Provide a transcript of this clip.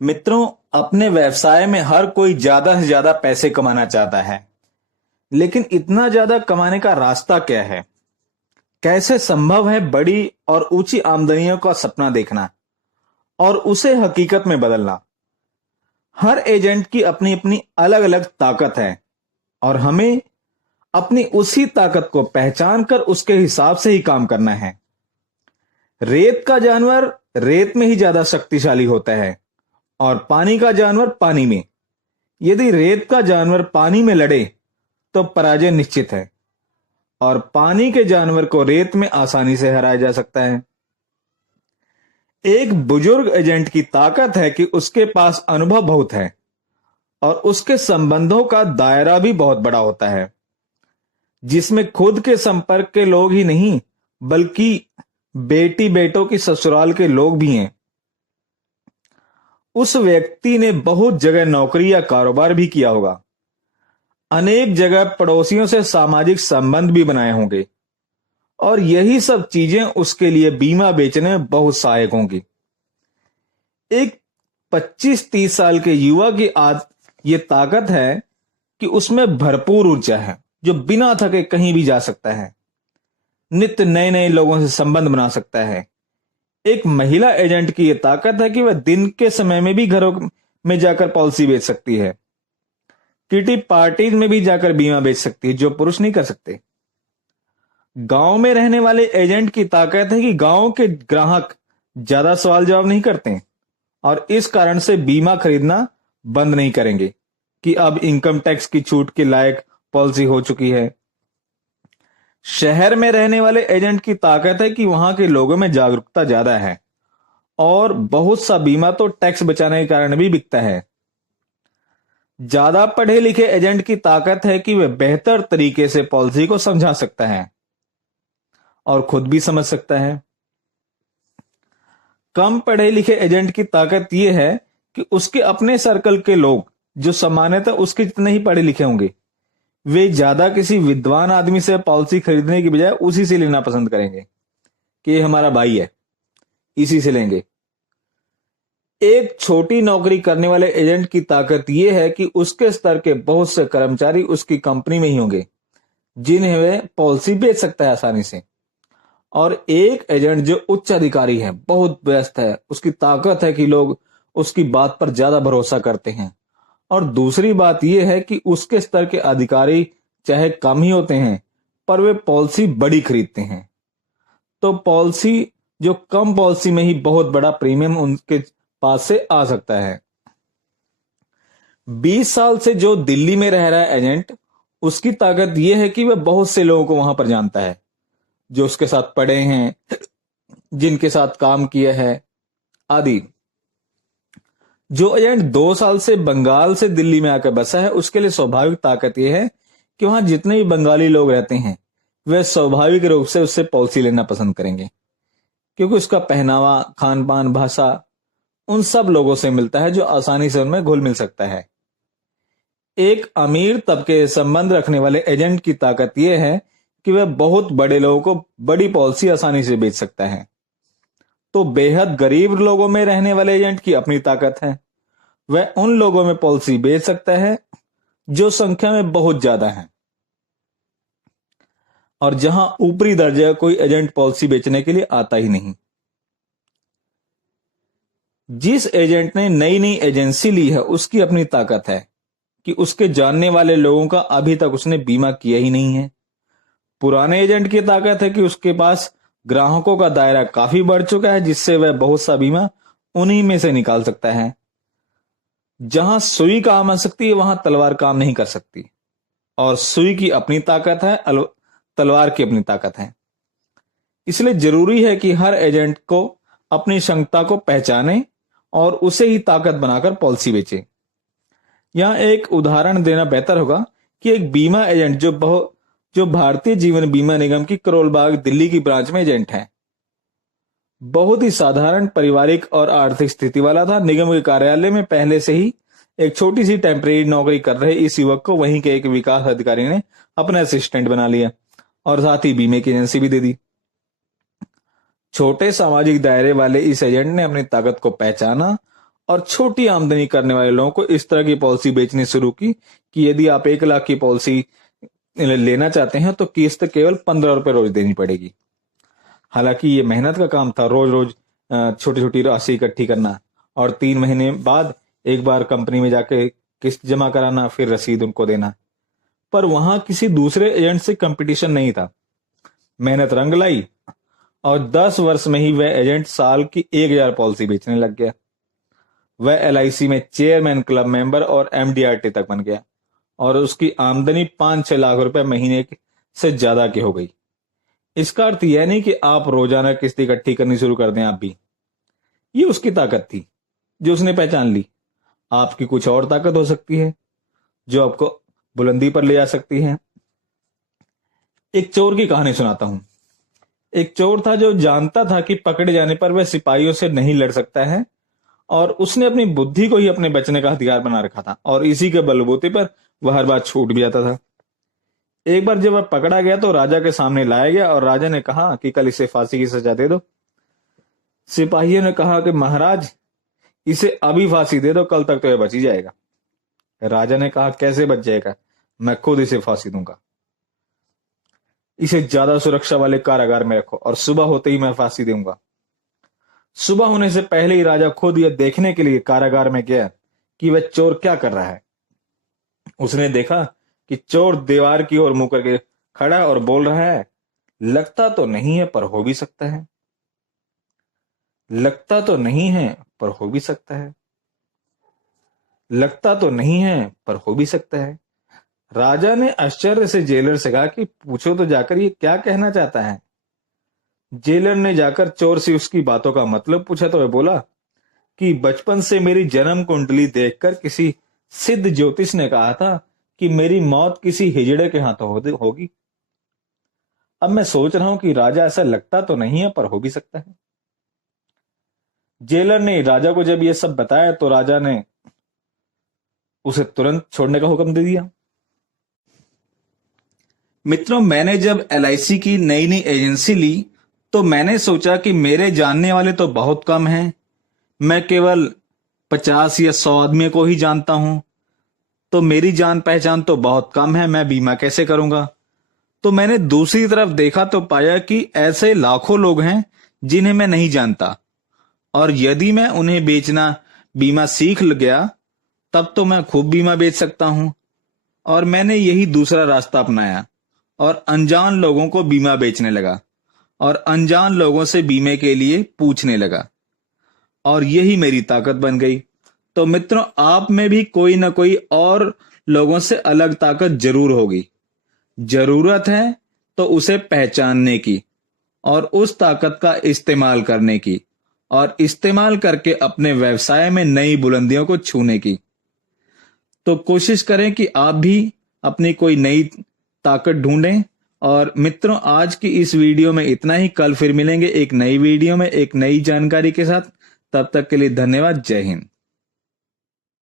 मित्रों, अपने व्यवसाय में हर कोई ज्यादा से ज्यादा पैसे कमाना चाहता है। लेकिन इतना ज्यादा कमाने का रास्ता क्या है? कैसे संभव है बड़ी और ऊंची आमदनियों का सपना देखना और उसे हकीकत में बदलना? हर एजेंट की अपनी अपनी अलग अलग ताकत है और हमें अपनी उसी ताकत को पहचान कर उसके हिसाब से ही काम करना है। रेत का जानवर रेत में ही ज्यादा शक्तिशाली होता है और पानी का जानवर पानी में। यदि रेत का जानवर पानी में लड़े तो पराजय निश्चित है और पानी के जानवर को रेत में आसानी से हराया जा सकता है। एक बुजुर्ग एजेंट की ताकत है कि उसके पास अनुभव बहुत है और उसके संबंधों का दायरा भी बहुत बड़ा होता है, जिसमें खुद के संपर्क के लोग ही नहीं बल्कि बेटी बेटों की ससुराल के लोग भी हैं। उस व्यक्ति ने बहुत जगह नौकरी या कारोबार भी किया होगा, अनेक जगह पड़ोसियों से सामाजिक संबंध भी बनाए होंगे और यही सब चीजें उसके लिए बीमा बेचने में बहुत सहायक होंगी। एक 25-30 साल के युवा की ये ताकत है कि उसमें भरपूर ऊर्जा है, जो बिना थके कहीं भी जा सकता है, नित्य नए नए लोगों से संबंध बना सकता है। एक महिला एजेंट की यह ताकत है कि वह दिन के समय में भी घरों में जाकर पॉलिसी बेच सकती है, किटी पार्टीज में भी जाकर बीमा बेच सकती है, जो पुरुष नहीं कर सकते। गांव में रहने वाले एजेंट की ताकत है कि गांव के ग्राहक ज्यादा सवाल जवाब नहीं करते और इस कारण से बीमा खरीदना बंद नहीं करेंगे कि अब इनकम टैक्स की छूट के लायक पॉलिसी हो चुकी है। शहर में रहने वाले एजेंट की ताकत है कि वहां के लोगों में जागरूकता ज्यादा है और बहुत सा बीमा तो टैक्स बचाने के कारण भी बिकता है। ज्यादा पढ़े लिखे एजेंट की ताकत है कि वह बेहतर तरीके से पॉलिसी को समझा सकता है और खुद भी समझ सकता है। कम पढ़े लिखे एजेंट की ताकत यह है कि उसके अपने सर्कल के लोग, जो सामान्यतः उसके जितने ही पढ़े लिखे होंगे, वे ज्यादा किसी विद्वान आदमी से पॉलिसी खरीदने की बजाय उसी से लेना पसंद करेंगे कि ये हमारा भाई है, इसी से लेंगे। एक छोटी नौकरी करने वाले एजेंट की ताकत यह है कि उसके स्तर के बहुत से कर्मचारी उसकी कंपनी में ही होंगे जिन्हें वह पॉलिसी बेच सकता है आसानी से। और एक एजेंट जो उच्च अधिकारी है, बहुत व्यस्त है, उसकी ताकत है कि लोग उसकी बात पर ज्यादा भरोसा करते हैं। और दूसरी बात यह है कि उसके स्तर के अधिकारी चाहे कम ही होते हैं पर वे पॉलिसी बड़ी खरीदते हैं, तो पॉलिसी जो कम पॉलिसी में ही बहुत बड़ा प्रीमियम उनके पास से आ सकता है। 20 साल से जो दिल्ली में रह रहा है एजेंट, उसकी ताकत यह है कि वह बहुत से लोगों को वहां पर जानता है, जो उसके साथ पढ़े हैं, जिनके साथ काम किया है आदि। जो एजेंट 2 साल से बंगाल से दिल्ली में आकर बसा है, उसके लिए स्वाभाविक ताकत यह है कि वहां जितने भी बंगाली लोग रहते हैं वे स्वाभाविक रूप से उससे पॉलिसी लेना पसंद करेंगे, क्योंकि उसका पहनावा, खान पान, भाषा उन सब लोगों से मिलता है जो आसानी से उनमें घुल मिल सकता है। एक अमीर तबके से संबंध रखने वाले एजेंट की ताकत यह है कि वह बहुत बड़े लोगों को बड़ी पॉलिसी आसानी से बेच सकता है। तो बेहद गरीब लोगों में रहने वाले एजेंट की अपनी ताकत है, वह उन लोगों में पॉलिसी बेच सकता है जो संख्या में बहुत ज्यादा है और जहां ऊपरी दर्जे का कोई एजेंट पॉलिसी बेचने के लिए आता ही नहीं। जिस एजेंट ने नई नई एजेंसी ली है, उसकी अपनी ताकत है कि उसके जानने वाले लोगों का अभी तक उसने बीमा किया ही नहीं है। पुराने एजेंट की ताकत है कि उसके पास ग्राहकों का दायरा काफी बढ़ चुका है, जिससे वह बहुत सा बीमा उन्हीं में से निकाल सकता है। जहां सुई काम आ सकती है वहां तलवार काम नहीं कर सकती, और सुई की अपनी ताकत है, तलवार की अपनी ताकत है। इसलिए जरूरी है कि हर एजेंट को अपनी क्षमता को पहचाने और उसे ही ताकत बनाकर पॉलिसी बेचे। यहां एक उदाहरण देना बेहतर होगा कि एक बीमा एजेंट जो भारतीय जीवन बीमा निगम की करोल बाग दिल्ली की ब्रांच में एजेंट है, बहुत ही साधारण पारिवारिक और आर्थिक स्थिति वाला था। निगम के कार्यालय में पहले से ही एक छोटी सी टेम्परेरी नौकरी कर रहे इस युवक को वहीं के एक विकास अधिकारी ने अपना असिस्टेंट बना लिया और साथ ही बीमे की एजेंसी भी दे दी। छोटे सामाजिक दायरे वाले इस एजेंट ने अपनी ताकत को पहचाना और छोटी आमदनी करने वाले लोगों को इस तरह की पॉलिसी बेचनी शुरू की कि यदि आप 1 लाख की पॉलिसी लेना चाहते हैं तो किस्त केवल 15 रुपए रोज देनी पड़ेगी। हालांकि ये मेहनत का काम था, रोज रोज छोटी छोटी राशि इकट्ठी करना और 3 महीने बाद एक बार कंपनी में जाके किस्त जमा कराना, फिर रसीद उनको देना। पर वहां किसी दूसरे एजेंट से कंपटीशन नहीं था। मेहनत रंग लाई और 10 वर्ष में ही वह एजेंट साल की 1000 पॉलिसी बेचने लग गया। वह LIC में चेयरमैन, क्लब मेंबर और MDRT तक बन गया और उसकी आमदनी 5-6 लाख रुपए महीने से ज्यादा की हो गई। इसका अर्थ यह नहीं कि आप रोजाना किस्त इकट्ठी करनी शुरू कर दें आप भी। ये उसकी ताकत थी जो उसने पहचान ली। आपकी कुछ और ताकत हो सकती है जो आपको बुलंदी पर ले जा सकती है। एक चोर की कहानी सुनाता हूं। एक चोर था जो जानता था कि पकड़े जाने पर वह सिपाहियों से नहीं लड़ सकता है और उसने अपनी बुद्धि को ही अपने बचने का हथियार बना रखा था और इसी के बलबूते पर वह हर बार छूट भी जाता था। एक बार जब वह पकड़ा गया तो राजा के सामने लाया गया और राजा ने कहा कि कल इसे फांसी की सजा दे दो। सिपाहियों ने कहा कि महाराज, इसे अभी फांसी दे दो, कल तक तो यह बच ही जाएगा। राजा ने कहा, कैसे बच जाएगा? मैं खुद इसे फांसी दूंगा। इसे ज्यादा सुरक्षा वाले कारागार में रखो और सुबह होते ही मैं फांसी दूंगा। सुबह होने से पहले ही राजा खुद यह देखने के लिए कारागार में गया कि वह चोर क्या कर रहा है। उसने देखा कि चोर दीवार की ओर मुंह करके खड़ा और बोल रहा है, लगता तो नहीं है पर हो भी सकता है, लगता तो नहीं है पर हो भी सकता है, लगता तो नहीं है पर हो भी सकता है। राजा ने आश्चर्य से जेलर से कहा कि पूछो तो जाकर ये क्या कहना चाहता है। जेलर ने जाकर चोर से उसकी बातों का मतलब पूछा तो वह बोला कि बचपन से मेरी जन्म कुंडली देखकर किसी सिद्ध ज्योतिष ने कहा था कि मेरी मौत किसी हिजड़े के हाथों होगी। अब मैं सोच रहा हूं कि राजा, ऐसा लगता तो नहीं है पर हो भी सकता है। जेलर ने राजा को जब यह सब बताया तो राजा ने उसे तुरंत छोड़ने का हुक्म दे दिया। मित्रों, मैंने जब LIC की नई नई एजेंसी ली तो मैंने सोचा कि मेरे जानने वाले तो बहुत कम हैं, मैं केवल 50 या 100 आदमी को ही जानता हूं, तो मेरी जान पहचान तो बहुत कम है, मैं बीमा कैसे करूंगा। तो मैंने दूसरी तरफ देखा तो पाया कि ऐसे लाखों लोग हैं जिन्हें मैं नहीं जानता और यदि मैं उन्हें बेचना बीमा सीख गया तब तो मैं खूब बीमा बेच सकता हूं। और मैंने यही दूसरा रास्ता अपनाया और अनजान लोगों को बीमा बेचने लगा और अनजान लोगों से बीमे के लिए पूछने लगा और यही मेरी ताकत बन गई। तो मित्रों, आप में भी कोई ना कोई और लोगों से अलग ताकत जरूर होगी। जरूरत है तो उसे पहचानने की और उस ताकत का इस्तेमाल करने की और इस्तेमाल करके अपने व्यवसाय में नई बुलंदियों को छूने की। तो कोशिश करें कि आप भी अपनी कोई नई ताकत ढूंढें। और मित्रों, आज की इस वीडियो में इतना ही। कल फिर मिलेंगे एक नई वीडियो में एक नई जानकारी के साथ। तब तक के लिए धन्यवाद। जय हिंद।